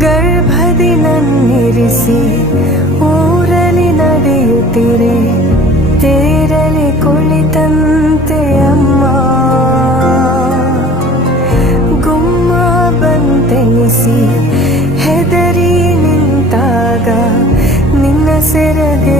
ಗರ್ಭದಿ ನನ್ನಿರಿಸಿ ಊರಲಿ ನಡೆಯುತ್ತಿರೆ ತೇರಲಿ ಕುಳಿತಂತೆ ಅಮ್ಮ. ಗುಮ್ಮ ಬಂತೆನಿಸಿ ಹೆದರಿ ನಿಂತಾಗ ನಿನ್ನ ಸೆರಗೆ